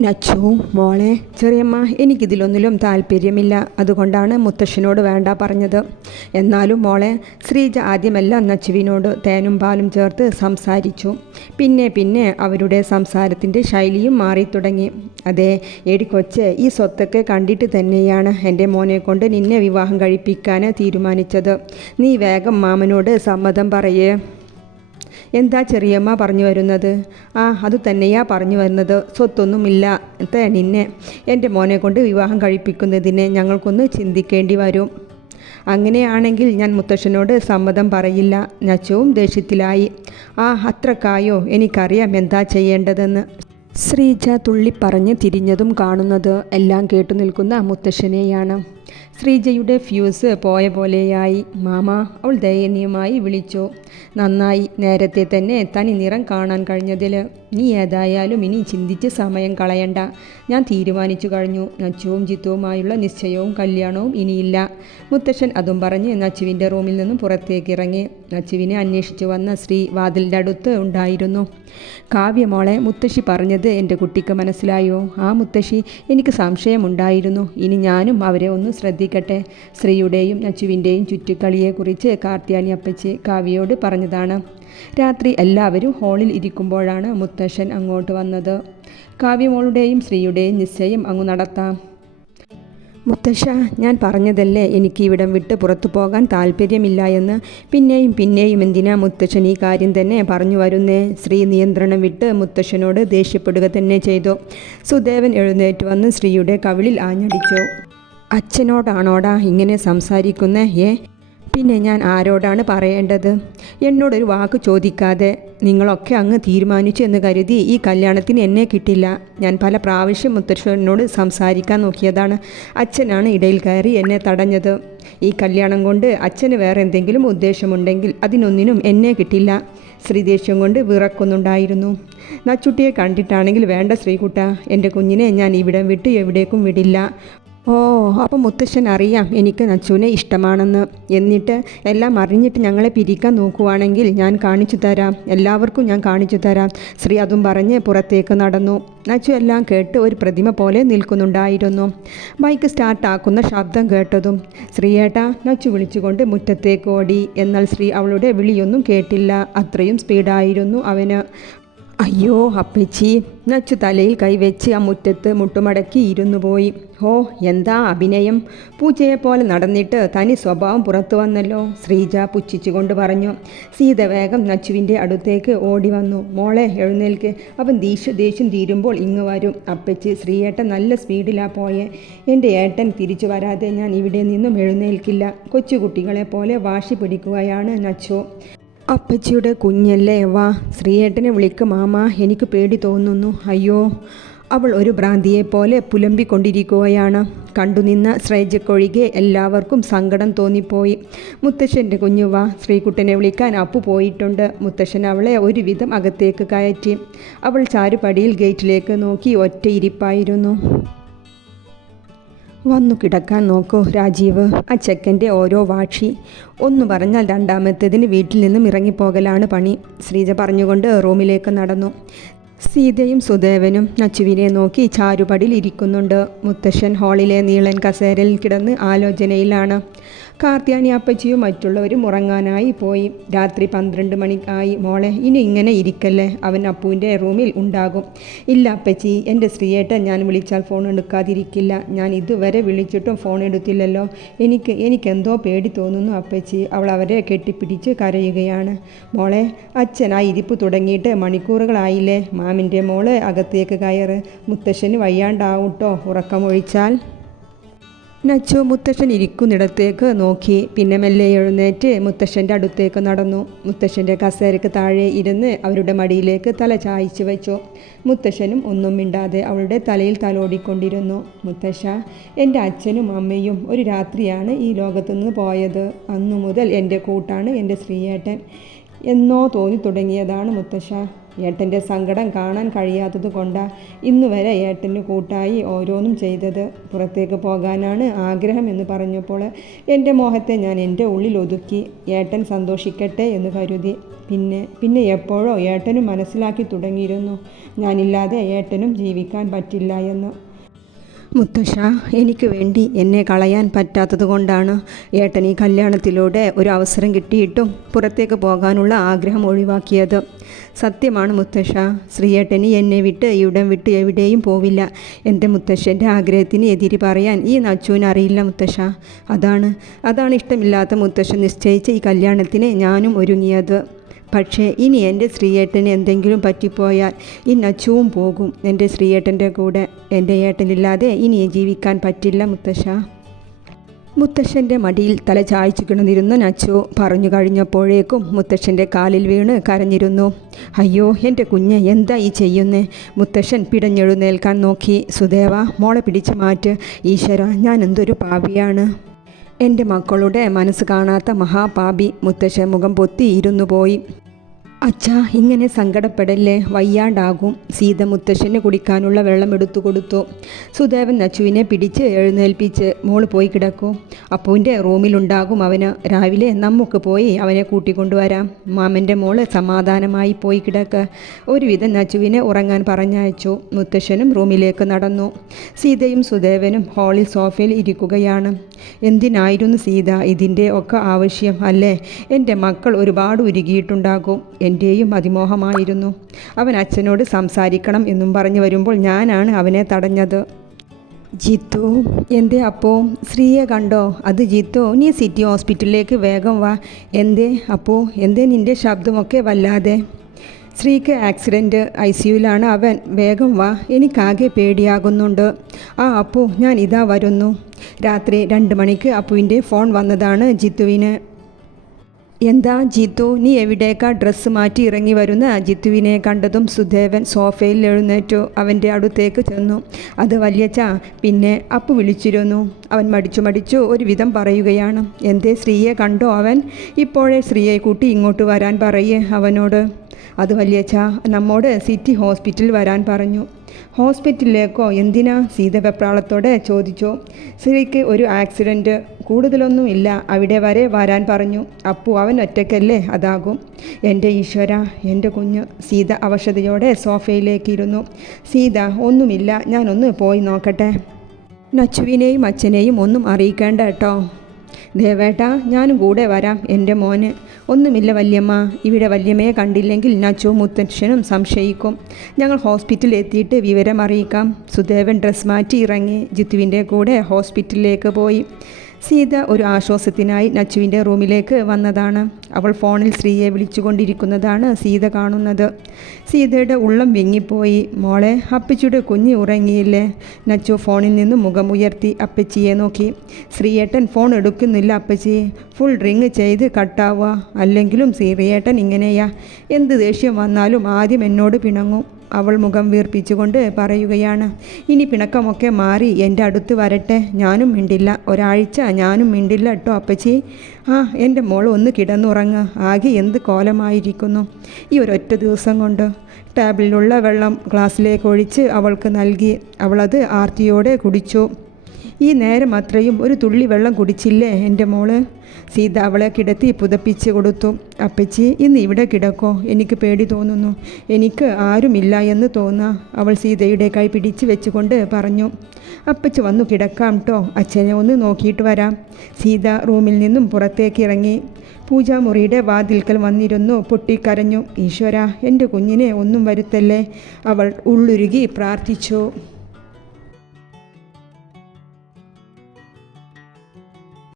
നച്ചു, മോളെ, ചെറിയമ്മ, എനിക്കിതിലൊന്നിലും താല്പര്യമില്ല. അതുകൊണ്ടാണ് മുത്തശ്ശനോട് വേണ്ട പറഞ്ഞത്. എന്നാലും മോളെ, ശ്രീജ ആദ്യമെല്ലാം നച്ചുവിനോട് തേനും പാലും ചേർത്ത് സംസാരിച്ചു. പിന്നെ പിന്നെ അവരുടെ സംസാരത്തിൻ്റെ ശൈലിയും മാറിത്തുടങ്ങി. അതെ എടി കൊച്ചെ, ഈ സ്വത്തൊക്കെ കണ്ടിട്ട് തന്നെയാണ് എൻ്റെ മോനെ കൊണ്ട് നിന്നെ വിവാഹം കഴിപ്പിക്കാൻ തീരുമാനിച്ചത്. നീ വേഗം മാമനോട് സമ്മതം പറയേ. എന്താ ചെറിയമ്മ പറഞ്ഞു വരുന്നത്? അത് തന്നെയാ പറഞ്ഞു വരുന്നത്. സ്വത്തൊന്നുമില്ല നിന്നെ എൻ്റെ മോനെ കൊണ്ട് വിവാഹം കഴിപ്പിക്കുന്നതിനെ ഞങ്ങൾക്കൊന്ന് ചിന്തിക്കേണ്ടി വരും. അങ്ങനെയാണെങ്കിൽ ഞാൻ മുത്തശ്ശനോട് സമ്മതം പറയില്ല. നച്ചുവും ദേഷ്യത്തിലായി. അത്രക്കായോ? എനിക്കറിയാം എന്താ ചെയ്യേണ്ടതെന്ന്. ശ്രീജ തുള്ളിപ്പറഞ്ഞ് തിരിഞ്ഞതും കാണുന്നത് എല്ലാം കേട്ടു നിൽക്കുന്ന മുത്തശ്ശനെയാണ്. ശ്രീജയുടെ ഫ്യൂസ് പോയ പോലെയായി. മാമ, അവൾ ദയനീയമായി വിളിച്ചു. നന്നായി, നേരത്തെ തന്നെ തനി നിറം കാണാൻ കഴിഞ്ഞതിൽ. നീ ഏതായാലും ഇനി ചിന്തിച്ച് സമയം കളയണ്ട. ഞാൻ തീരുമാനിച്ചു കഴിഞ്ഞു. നച്ചുവും ജിത്തുവുമായുള്ള നിശ്ചയവും കല്യാണവും ഇനിയില്ല. മുത്തശ്ശൻ അതും പറഞ്ഞ് നച്ചുവിൻ്റെ റൂമിൽ നിന്നും പുറത്തേക്കിറങ്ങി. നച്ചുവിനെ അന്വേഷിച്ചു വന്ന ശ്രീ വാതിലിൻ്റെ അടുത്ത് ഉണ്ടായിരുന്നു. കാവ്യമോളെ, മുത്തശ്ശി പറഞ്ഞത് എൻ്റെ കുട്ടിക്ക് മനസ്സിലായോ? മുത്തശ്ശി, എനിക്ക് സംശയമുണ്ടായിരുന്നു. ഇനി ഞാനും അവരെ ഒന്ന് ശ്രദ്ധിക്കട്ടെ. ശ്രീയുടെയും നച്ചുവിൻ്റെയും ചുറ്റിക്കളിയെക്കുറിച്ച് കാർത്യാനി അപ്പച്ചി കാവ്യയോട് പറഞ്ഞതാണ്. രാത്രി എല്ലാവരും ഹാളിൽ ഇരിക്കുമ്പോഴാണ് മുത്തശ്ശൻ അങ്ങോട്ട് വന്നത്. കാവ്യമോളുടെയും ശ്രീയുടെയും നിശ്ചയം അങ്ങ് നടത്താം. മുത്തശ്ശ, ഞാൻ പറഞ്ഞതല്ലേ എനിക്ക് ഇവിടം വിട്ട് പുറത്തു പോകാൻ താല്പര്യമില്ല എന്ന്. പിന്നെയും എന്തിനാ മുത്തശ്ശൻ ഈ കാര്യം തന്നെ പറഞ്ഞു വരുന്നേ? ശ്രീ നിയന്ത്രണം വിട്ട് മുത്തശ്ശനോട് ദേഷ്യപ്പെടുക തന്നെ ചെയ്തു. സുദേവൻ എഴുന്നേറ്റ് വന്ന് ശ്രീയുടെ കവിളിൽ ആഞ്ഞടിച്ചു. അച്ഛനോടാണോടാ ഇങ്ങനെ സംസാരിക്കുന്നേ? പിന്നെ ഞാൻ ആരോടാണ് പറയേണ്ടത്? എന്നോടൊരു വാക്ക് ചോദിക്കാതെ നിങ്ങളൊക്കെ അങ്ങ് തീരുമാനിച്ചു എന്ന് കരുതി ഈ കല്യാണത്തിന് എന്നെ കിട്ടില്ല. ഞാൻ പല പ്രാവശ്യം മുത്തശ്ശനോട് സംസാരിക്കാൻ നോക്കിയതാണ്. അച്ഛനാണ് ഇടയിൽ കയറി എന്നെ തടഞ്ഞത്. ഈ കല്യാണം കൊണ്ട് അച്ഛന് വേറെ എന്തെങ്കിലും ഉദ്ദേശമുണ്ടെങ്കിൽ അതിനൊന്നിനും എന്നെ കിട്ടില്ല. ശ്രീദേശ്യം കൊണ്ട് വിറക്കുന്നുണ്ടായിരുന്നു. നച്ചുട്ടിയെ കണ്ടിട്ടാണെങ്കിൽ വേണ്ട ശ്രീകുട്ട, എൻ്റെ കുഞ്ഞിനെ ഞാൻ ഇവിടം വിട്ട് എവിടേക്കും വിടില്ല. അപ്പം മുത്തശ്ശൻ അറിയാം എനിക്ക് നച്ചുവിനെ ഇഷ്ടമാണെന്ന്. എന്നിട്ട് എല്ലാം അറിഞ്ഞിട്ട് ഞങ്ങളെ പിരിക്കാൻ നോക്കുവാണെങ്കിൽ ഞാൻ കാണിച്ചു തരാം, എല്ലാവർക്കും ഞാൻ കാണിച്ചു തരാം. ശ്രീ അതും പറഞ്ഞ് പുറത്തേക്ക് നടന്നു. നച്ചു എല്ലാം കേട്ട് ഒരു പ്രതിമ പോലെ നിൽക്കുന്നുണ്ടായിരുന്നു. ബൈക്ക് സ്റ്റാർട്ടാക്കുന്ന ശബ്ദം കേട്ടതും ശ്രീയേട്ടാ, നച്ചു വിളിച്ചുകൊണ്ട് മുറ്റത്തേക്ക് ഓടി. എന്നാൽ ശ്രീ അവളുടെ വിളിയൊന്നും കേട്ടില്ല. അത്രയും സ്പീഡായിരുന്നു അവന്. അയ്യോ അപ്പച്ചി! നച്ചു തലയിൽ കൈവച്ച് ആ മുറ്റത്ത് മുട്ടുമടക്കി ഇരുന്നു പോയി. എന്താ അഭിനയം! പൂച്ചയെപ്പോലെ നടന്നിട്ട് തനി സ്വഭാവം പുറത്തു വന്നല്ലോ, ശ്രീജ പുച്ഛിച്ചുകൊണ്ട് പറഞ്ഞു. സീത വേഗം നച്ചുവിൻ്റെ അടുത്തേക്ക് ഓടി വന്നു. മോളെ, എഴുന്നേൽക്ക്, അവൻ ദേഷ്യം തീരുമ്പോൾ ഇങ്ങ് വരും. അപ്പച്ചി, ശ്രീയേട്ടൻ നല്ല സ്പീഡിലാ പോയെ. എൻ്റെ ഏട്ടൻ തിരിച്ചു വരാതെ ഞാൻ ഇവിടെ നിന്നും എഴുന്നേൽക്കില്ല. കൊച്ചുകുട്ടികളെ പോലെ വാശി പിടിക്കുകയാണ് നച്ചു. അപ്പച്ചിയുടെ കുഞ്ഞല്ലേ, വാ, ശ്രീയേട്ടനെ വിളിക്ക് മാമ, എനിക്ക് പേടി തോന്നുന്നു. അയ്യോ, അവൾ ഒരു ഭ്രാന്തിയെപ്പോലെ പുലമ്പിക്കൊണ്ടിരിക്കുകയാണ്. കണ്ടുനിന്ന ശ്രേജയ്ക്കൊഴികെ എല്ലാവർക്കും സങ്കടം തോന്നിപ്പോയി. മുത്തശ്ശൻ്റെ കുഞ്ഞു, വാ, ശ്രീകുട്ടനെ വിളിക്കാൻ അപ്പു പോയിട്ടുണ്ട്. മുത്തശ്ശൻ അവളെ ഒരുവിധം അകത്തേക്ക് കയറ്റി. അവൾ ചാരുപടിയിൽ ഗേറ്റിലേക്ക് നോക്കി ഒറ്റയിരിപ്പായിരുന്നു. വന്നു കിടക്കാൻ നോക്കൂ രാജീവ്. ആ ചെക്കൻ്റെ ഓരോ വാശി! ഒന്ന് പറഞ്ഞാൽ രണ്ടാമത്തേതിന് വീട്ടിൽ നിന്നും ഇറങ്ങിപ്പോകലാണ് പണി. ശ്രീജ പറഞ്ഞുകൊണ്ട് റൂമിലേക്ക് നടന്നു. സീതയും സുദേവനും നച്ചുവിനെ നോക്കി ചാരുപടിയിൽ ഇരിക്കുന്നുണ്ട്. മുത്തശ്ശൻ ഹാളിലെ നീളൻ കസേരയിൽ കിടന്ന് ആലോചനയിലാണ്. കാർത്യാനി അപ്പച്ചിയും മറ്റുള്ളവരും ഉറങ്ങാനായി പോയി. രാത്രി 12 മണിക്കായി. മോളെ, ഇനി ഇങ്ങനെ ഇരിക്കല്ലേ, അവൻ അപ്പുവിൻ്റെ റൂമിൽ ഉണ്ടാകും. ഇല്ല അപ്പച്ചി, എൻ്റെ ശ്രീയേട്ടൻ ഞാൻ വിളിച്ചാൽ ഫോൺ എടുക്കാതിരിക്കില്ല. ഞാൻ ഇതുവരെ വിളിച്ചിട്ടും ഫോൺ എടുത്തില്ലല്ലോ. എനിക്കെന്തോ പേടി തോന്നുന്നു അപ്പച്ചി. അവൾ അവരെ കെട്ടിപ്പിടിച്ച് കരയുകയാണ്. മോളെ, അച്ഛൻ ആ ഇരിപ്പ് തുടങ്ങിയിട്ട് മണിക്കൂറുകളായില്ലേ. മാമിൻ്റെ മോള് അകത്തേക്ക് കയറ്. മുത്തശ്ശന് വയ്യാണ്ടാവൂട്ടോ ഉറക്കമൊഴിച്ചാൽ. നച്ചു മുത്തശ്ശൻ ഇരിക്കുന്നിടത്തേക്ക് നോക്കി. പിന്നെ മെല്ലെ എഴുന്നേറ്റ് മുത്തശ്ശൻ്റെ അടുത്തേക്ക് നടന്നു. മുത്തശ്ശൻ്റെ കസേരയ്ക്ക് താഴെ ഇരുന്ന് അവരുടെ മടിയിലേക്ക് തല ചായ്ച്ചു വെച്ചു. മുത്തശ്ശനും ഒന്നും മിണ്ടാതെ അവളുടെ തലയിൽ തലോടിക്കൊണ്ടിരുന്നു. മുത്തശ്ശ, എൻ്റെ അച്ഛനും അമ്മയും ഒരു രാത്രിയാണ് ഈ ലോകത്തുനിന്ന് പോയത്. അന്നു മുതൽ എൻ്റെ കൂട്ടാണ് എൻ്റെ ശ്രീയേട്ടൻ. എന്നോ തോന്നി തുടങ്ങിയതാണ് മുത്തശ്ശ. ഏട്ടൻ്റെ സങ്കടം കാണാൻ കഴിയാത്തത് കൊണ്ടാ ഇന്നുവരെ ഏട്ടന് കൂട്ടായി ഓരോന്നും ചെയ്തത്. പുറത്തേക്ക് പോകാനാണ് ആഗ്രഹം എന്ന് പറഞ്ഞപ്പോൾ എൻ്റെ മോഹത്തെ ഞാൻ എൻ്റെ ഉള്ളിൽ ഒതുക്കി. ഏട്ടൻ സന്തോഷിക്കട്ടെ എന്ന് കരുതി. പിന്നെ എപ്പോഴോ ഏട്ടനും മനസ്സിലാക്കി തുടങ്ങിയിരുന്നു ഞാനില്ലാതെ ഏട്ടനും ജീവിക്കാൻ പറ്റില്ല എന്ന്. മുത്തശ്ശ, എനിക്ക് വേണ്ടി എന്നെ കളയാൻ പറ്റാത്തത് കൊണ്ടാണ് ഏട്ടൻ ഈ കല്യാണത്തിലൂടെ ഒരു അവസരം കിട്ടിയിട്ടും പുറത്തേക്ക് പോകാനുള്ള ആഗ്രഹം ഒഴിവാക്കിയത്. സത്യമാണ് മുത്തശ്ശ, ശ്രീയേട്ടന് എന്നെ വിട്ട് ഇവിടം വിട്ട് എവിടെയും പോവില്ല. എൻ്റെ മുത്തശ്ശൻ്റെ ആഗ്രഹത്തിന് എതിര് പറയാൻ ഈ നച്ചുവിന് അറിയില്ല മുത്തശ്ശ. അതാണ് ഇഷ്ടമില്ലാത്ത മുത്തശ്ശൻ നിശ്ചയിച്ച ഈ കല്യാണത്തിന് ഞാനും ഒരുങ്ങിയത്. പക്ഷേ ഇനി എൻ്റെ ശ്രീയേട്ടന് എന്തെങ്കിലും പറ്റിപ്പോയാൽ ഈ നച്ചുവും പോകും എൻ്റെ ശ്രീയേട്ടൻ്റെ കൂടെ. എൻ്റെ ഏട്ടനില്ലാതെ ഇനി ജീവിക്കാൻ പറ്റില്ല മുത്തശ്ശ. മുത്തശ്ശൻ്റെ മടിയിൽ തല ചായ്ച്ചു കിടന്നിരുന്ന നച്ചു പറഞ്ഞു കഴിഞ്ഞപ്പോഴേക്കും മുത്തശ്ശൻ്റെ കാലിൽ വീണ് കരഞ്ഞിരുന്നു. അയ്യോ എൻ്റെ കുഞ്ഞ്, എന്താ ഈ ചെയ്യുന്നേ? മുത്തശ്ശൻ പിടഞ്ഞെഴുന്നേൽക്കാൻ നോക്കി. സുദേവ, മോളെ പിടിച്ചു മാറ്റ്. ഈശ്വര, ഞാൻ എന്തൊരു പാപിയാണ്. എൻ്റെ മക്കളുടെ മനസ്സ് കാണാത്ത മഹാപാപി. മുത്തശ്ശൻ മുഖം പൊത്തി ഇരുന്നു പോയി. അച്ഛാ, ഇങ്ങനെ സങ്കടപ്പെടല്ലേ, വയ്യാണ്ടാകും. സീത മുത്തശ്ശന് കുടിക്കാനുള്ള വെള്ളം എടുത്തു കൊടുത്തു. സുദേവൻ നച്ചുവിനെ പിടിച്ച് എഴുന്നേൽപ്പിച്ച് മോള് പോയി കിടക്കൂ. അപ്പുവിൻ്റെ റൂമിലുണ്ടാകും അവന്. രാവിലെ നമുക്ക് പോയി അവനെ കൂട്ടിക്കൊണ്ടുവരാം. മാമൻ്റെ മോള് സമാധാനമായി പോയി കിടക്ക്. ഒരുവിധം നച്ചുവിനെ ഉറങ്ങാൻ പറഞ്ഞയച്ചു. മുത്തശ്ശനും റൂമിലേക്ക് നടന്നു. സീതയും സുദേവനും ഹാളിൽ സോഫയിൽ ഇരിക്കുകയാണ്. എന്തിനായിരുന്നു സീത ഇതിൻ്റെ ഒക്കെ ആവശ്യം അല്ലേ? എൻ്റെ മക്കൾ ഒരുപാട് ഉരുകിയിട്ടുണ്ടാകും. എൻ്റെയും അതിമോഹമായിരുന്നു. അവൻ അച്ഛനോട് സംസാരിക്കണം എന്നും പറഞ്ഞു വരുമ്പോൾ ഞാനാണ് അവനെ തടഞ്ഞത്. ജിത്തു, എന്തേ അപ്പോ? ശ്രീയെ കണ്ടോ? അത് ജിത്തു, നീ സിറ്റി ഹോസ്പിറ്റലിലേക്ക് വേഗം വാ. എന്തേ നിൻ്റെ ശബ്ദമൊക്കെ വല്ലാതെ? ശ്രീക്ക് ആക്സിഡൻറ്റ്, ICUവിലാണ് അവൻ. വേഗം വാ, എനിക്കാകെ പേടിയാകുന്നുണ്ട്. അപ്പു, ഞാൻ ഇതാ വരുന്നു. രാത്രി 2 മണിക്ക് അപ്പുവിൻ്റെ ഫോൺ വന്നതാണ് ജിത്തുവിന്. എന്താ ജിത്തു, നീ എവിടേക്കാ? ഡ്രസ്സ് മാറ്റി ഇറങ്ങി വരുന്ന ജിത്തുവിനെ കണ്ടതും സുദേവൻ സോഫയിൽ എഴുന്നേറ്റു. അവൻ്റെ അടുത്തേക്ക് ചെന്നു. അത് വല്യച്ഛ, പിന്നെ അപ്പു വിളിച്ചിരുന്നു. അവൻ മടിച്ചു ഒരുവിധം പറയുകയാണ്. എന്തേ, ശ്രീയെ കണ്ടോ അവൻ? ഇപ്പോഴേ ശ്രീയെ കൂട്ടി ഇങ്ങോട്ട് വരാൻ പറയേ അവനോട്. അത് വല്യച്ഛ, നമ്മോട് സിറ്റി ഹോസ്പിറ്റലിൽ വരാൻ പറഞ്ഞു. ഹോസ്പിറ്റലിലേക്കോ? എന്തിനാ? സീത വെപ്രാളത്തോടെ ചോദിച്ചു. ശ്രീക്ക് ഒരു ആക്സിഡൻറ്റ്, കൂടുതലൊന്നും ഇല്ല, അവിടെ വരെ വരാൻ പറഞ്ഞു. അപ്പു അവൻ ഒറ്റയ്ക്കല്ലേ, അതാകും. എൻ്റെ ഈശ്വര, എൻ്റെ കുഞ്ഞ്. സീത അവശതയോടെ സോഫയിലേക്കിരുന്നു. സീത, ഒന്നുമില്ല, ഞാനൊന്ന് പോയി നോക്കട്ടെ. നച്ചുവിനെയും അച്ഛനെയും ഒന്നും അറിയിക്കേണ്ട കേട്ടോ. ദേവേട്ടാ, ഞാനും കൂടെ വരാം എൻ്റെ മോന്. ഒന്നുമില്ല വല്യമ്മ, ഇവിടെ വല്യമ്മയെ കണ്ടില്ലെങ്കിൽ നച്ചു മുത്തശ്ശനും സംശയിക്കും. ഞങ്ങൾ ഹോസ്പിറ്റലിൽ എത്തിയിട്ട് വിവരം അറിയിക്കാം. സുദേവൻ ഡ്രസ് മാറ്റി ഇറങ്ങി ജിത്തുവിൻ്റെ കൂടെ ഹോസ്പിറ്റലിലേക്ക് പോയി. സീത ഒരു ആശ്വാസത്തിനായി നച്ചുവിൻ്റെ റൂമിലേക്ക് വന്നതാണ്. അവൾ ഫോണിൽ ശ്രീയെ വിളിച്ചുകൊണ്ടിരിക്കുന്നതാണ് സീത കാണുന്നത്. സീതയുടെ ഉള്ളം വിങ്ങിപ്പോയി. മോളെ, അപ്പച്ചിയുടെ കുഞ്ഞ് ഉറങ്ങിയില്ലേ? നച്ചു ഫോണിൽ നിന്നും മുഖമുയർത്തി അപ്പച്ചിയെ നോക്കി. ശ്രീയേട്ടൻ ഫോൺ എടുക്കുന്നില്ല അപ്പച്ചി, ഫുൾ റിങ് ചെയ്ത് കട്ടാവുക. അല്ലെങ്കിലും ശ്രീയേട്ടൻ ഇങ്ങനെയാ, എന്ത് ദേഷ്യം വന്നാലും ആദ്യം എന്നോട് പിണങ്ങും. അവൾ മുഖം വീർപ്പിച്ചുകൊണ്ട് പറയുകയാണ്. ഇനി പിണക്കമൊക്കെ മാറി എൻ്റെ അടുത്ത് വരട്ടെ, ഞാനും മിണ്ടില്ല. ഒരാഴ്ച ഞാനും മിണ്ടില്ല കേട്ടോ അപ്പച്ചി. എൻ്റെ മോൾ ഒന്ന് കിടന്നുറങ്ങ്. ആകെ എന്ത് കോലമായിരിക്കുന്നു ഈ ഒരൊറ്റ ദിവസം കൊണ്ട്. ടേബിളിലുള്ള വെള്ളം ഗ്ലാസ്സിലേക്ക് ഒഴിച്ച് അവൾക്ക് നൽകി. അവളത് ആർത്തിയോടെ കുടിച്ചു. ഈ നേരം അത്രയും ഒരു തുള്ളി വെള്ളം കുടിച്ചില്ലേ എൻ്റെ മോള്? സീത അവളെ കിടത്തി പുതപ്പിച്ച് കൊടുത്തു. അപ്പച്ചി, ഇന്ന് ഇവിടെ കിടക്കോ? എനിക്ക് പേടി തോന്നുന്നു. എനിക്ക് ആരുമില്ല എന്ന് തോന്നാ. അവൾ സീതയുടെ കൈ പിടിച്ച് വെച്ചുകൊണ്ട് പറഞ്ഞു. അപ്പച്ചി വന്നു കിടക്കാം കേട്ടോ, അച്ഛനെ ഒന്ന് നോക്കിയിട്ട് വരാം. സീത റൂമിൽ നിന്നും പുറത്തേക്ക് ഇറങ്ങി. പൂജാമുറിയുടെ വാതിൽക്കൽ വന്നിരുന്നു പൊട്ടിക്കരഞ്ഞു. ഈശ്വര, എൻ്റെ കുഞ്ഞിനെ ഒന്നും വരുത്തല്ലേ. അവൾ ഉള്ളുരുകി പ്രാർത്ഥിച്ചു.